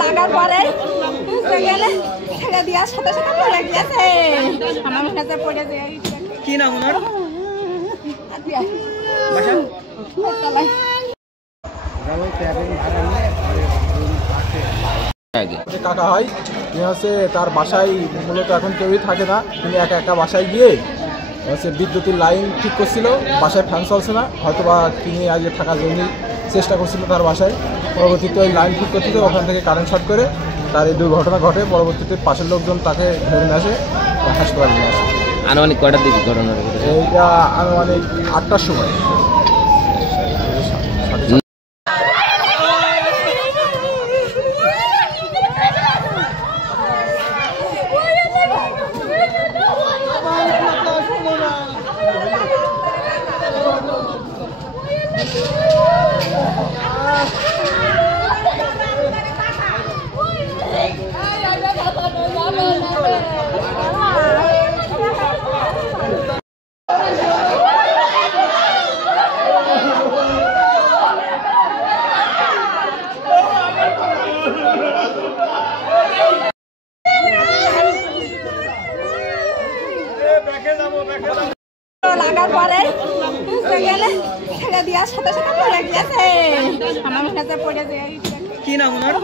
লাগার পরে গেলে ছেড়ে দেওয়ার সাথে সাথে পড়ে গিয়েছে। আমার কাছে পড়ে যায়। কি নাম ওনার? কাকা হয়, তিনি হচ্ছে তার বাসায় মূলত এখন কেউই থাকে না। তিনি একা একা বাসায় গিয়ে হচ্ছে বিদ্যুতের লাইন ঠিক করছিল, বাসায় ফ্যান চলছে না, হয়তোবা তিনি আগে থাকার জন্যই চেষ্টা করছিল তার বাসায়। পরবর্তীতে ওই লাইন ঠিক করতে ওখান থেকে কারেন্ট শর্ট করে তার এই দুর্ঘটনা ঘটে। পরবর্তীতে পাশের লোকজন তাকে ধরে নিয়ে আসে, হাসপাতালে নিয়ে আসে। আনুমানিক কয়টার দিকে ঘটনাটা ঘটেছে? এইটা আনুমানিক 8টার সময়। লাগার পরে গেলে ছেড়ে দেওয়ার সাথে সাথে পড়ে গিয়েছে। আমার কাছে পড়ে যায়। কি নাম ওনার?